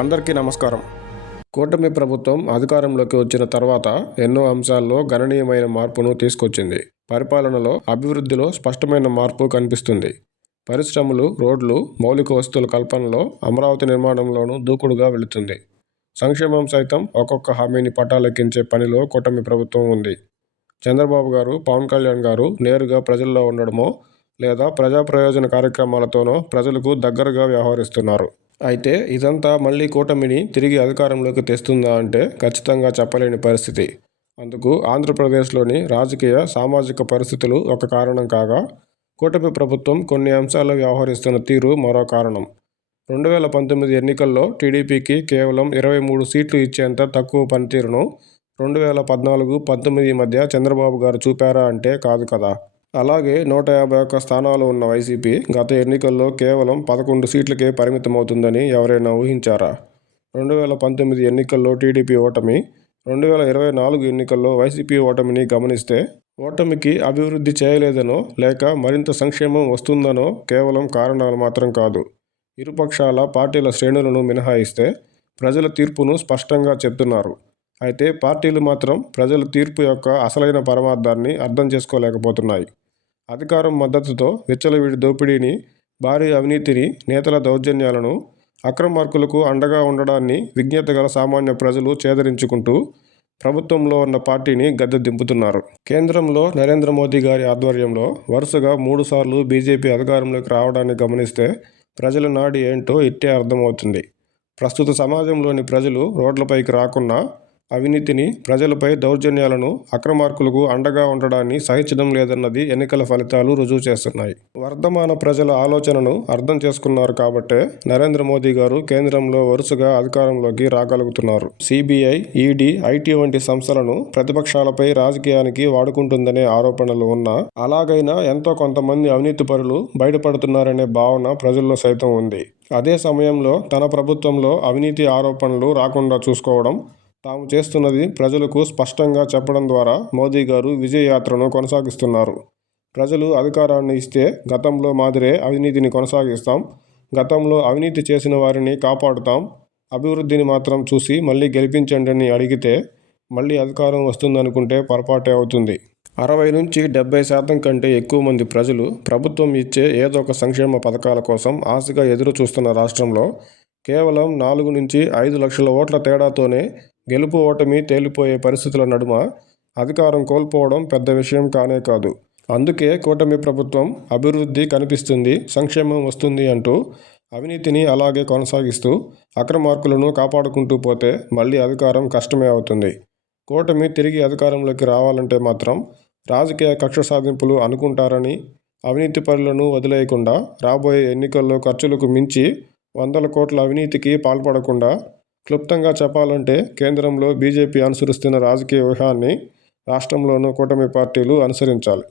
అందరికీ నమస్కారం. కూటమి ప్రభుత్వం అధికారంలోకి వచ్చిన తర్వాత ఎన్నో అంశాల్లో గణనీయమైన మార్పును తీసుకొచ్చింది. పరిపాలనలో, అభివృద్ధిలో స్పష్టమైన మార్పు కనిపిస్తుంది. పరిశ్రమలు, రోడ్లు, మౌలిక వసతుల కల్పనలో, అమరావతి నిర్మాణంలోనూ దూకుడుగా వెళుతుంది. సంక్షేమం సైతం ఒక్కొక్క హామీని పట్టాలెక్కించే పనిలో కూటమి ప్రభుత్వం ఉంది. చంద్రబాబు గారు, పవన్ కళ్యాణ్ గారు నేరుగా ప్రజల్లో ఉండడమో లేదా ప్రజా ప్రయోజన కార్యక్రమాలతోనో ప్రజలకు దగ్గరగా వ్యవహరిస్తున్నారు. అయితే ఇదంతా మళ్లీ కూటమిని తిరిగి అధికారంలోకి తెస్తుందా అంటే ఖచ్చితంగా చెప్పలేని పరిస్థితి. అందుకు ఆంధ్రప్రదేశ్లోని రాజకీయ, సామాజిక పరిస్థితులు ఒక కారణం కాగా, కూటమి ప్రభుత్వం కొన్ని అంశాల్లో వ్యవహరిస్తున్న తీరు మరో కారణం. 2019 ఎన్నికల్లో టీడీపీకి కేవలం 23 సీట్లు ఇచ్చేంత తక్కువ పనితీరును 2014-19 మధ్య చంద్రబాబు గారు చూపారా అంటే కాదు కదా. అలాగే 151 స్థానాలు ఉన్న వైసీపీ గత ఎన్నికల్లో కేవలం 11 సీట్లకే పరిమితమవుతుందని ఎవరైనా ఊహించారా? 2019 ఎన్నికల్లో టీడీపీ ఓటమి, 2024 ఎన్నికల్లో వైసీపీ ఓటమిని గమనిస్తే ఓటమికి అభివృద్ధి చేయలేదనో లేక మరింత సంక్షేమం వస్తుందనో కేవలం కారణాలు మాత్రం కాదు. ఇరుపక్షాల పార్టీల శ్రేణులను మినహాయిస్తే ప్రజల తీర్పును స్పష్టంగా చెప్తున్నారు. అయితే పార్టీలు మాత్రం ప్రజల తీర్పు యొక్క అసలైన పరమార్థాన్ని అర్థం చేసుకోలేకపోతున్నాయి. అధికారం మద్దతుతో విచ్చలవిడి దోపిడీని, భారీ అవినీతిని, నేతల దౌర్జన్యాలను, అక్రమార్కులకు అండగా ఉండడాన్ని విజ్ఞత గల సామాన్య ప్రజలు చేదరించుకుంటూ ప్రభుత్వంలో ఉన్న పార్టీని గద్దె దింపుతున్నారు. కేంద్రంలో నరేంద్ర మోదీ గారి ఆధ్వర్యంలో వరుసగా 3 సార్లు బీజేపీ అధికారంలోకి రావడాన్ని గమనిస్తే ప్రజల నాడి ఏంటో ఇట్టే అర్థమవుతుంది. ప్రస్తుత సమాజంలోని ప్రజలు రోడ్లపైకి రాకున్నా అవినీతిని, ప్రజలపై దౌర్జన్యాలను, అక్రమార్కులకు అండగా ఉండడాన్ని సహించడం లేదన్నది ఎన్నికల ఫలితాలు రుజువు చేస్తున్నాయి. వర్ధమాన ప్రజల ఆలోచనను అర్థం చేసుకున్నారు కాబట్టే నరేంద్ర మోదీ గారు కేంద్రంలో వరుసగా అధికారంలోకి రాగలుగుతున్నారు. సీబీఐ, ఈడీ, ఐటీ వంటి సంస్థలను ప్రతిపక్షాలపై రాజకీయానికి వాడుకుంటుందనే ఆరోపణలు ఉన్నా అలాగైనా ఎంతో కొంతమంది అవినీతిపరులు బయటపడుతున్నారనే భావన ప్రజల్లో సైతం ఉంది. అదే సమయంలో తన ప్రభుత్వంలో అవినీతి ఆరోపణలు రాకుండా చూసుకోవడం, తాము చేస్తున్నది ప్రజలకు స్పష్టంగా చెప్పడం ద్వారా మోదీ గారు విజయయాత్రను కొనసాగిస్తున్నారు. ప్రజలు అధికారాన్ని ఇస్తే గతంలో మాదిరే అవినీతిని కొనసాగిస్తాం, గతంలో అవినీతి చేసిన వారిని కాపాడుతాం, అభివృద్ధిని మాత్రం చూసి మళ్లీ గెలిపించండి అని అడిగితే మళ్లీ అధికారం వస్తుందనుకుంటే పొరపాటే అవుతుంది. 60-70% కంటే ఎక్కువ మంది ప్రజలు ప్రభుత్వం ఇచ్చే ఏదో ఒక సంక్షేమ పథకాల కోసం ఆశగా ఎదురు చూస్తున్న రాష్ట్రంలో కేవలం 4-5 లక్షల ఓట్ల తేడాతోనే గెలుపు ఓటమి తేలిపోయే పరిస్థితుల నడుమ అధికారం కోల్పోవడం పెద్ద విషయం కానే కాదు. అందుకే కూటమి ప్రభుత్వం అభివృద్ధి కనిపిస్తుంది, సంక్షేమం వస్తుంది అంటూ అవినీతిని అలాగే కొనసాగిస్తూ అక్రమార్కులను కాపాడుకుంటూ పోతే మళ్లీ అధికారం కష్టమే అవుతుంది. కూటమి తిరిగి అధికారంలోకి రావాలంటే మాత్రం రాజకీయ కక్ష సాధింపులు అనుకుంటారని, అవినీతి పరులను వదిలేయకుండా, రాబోయే ఎన్నికల్లో ఖర్చులకు మించి వందల కోట్ల అవినీతికి పాల్పడకుండా, క్లుప్తంగా చెప్పాలంటే కేంద్రంలో బీజేపీ అనుసరిస్తున్న రాజకీయ వ్యూహాన్ని రాష్ట్రంలోనూ కూటమి పార్టీలు అనుసరించాలి.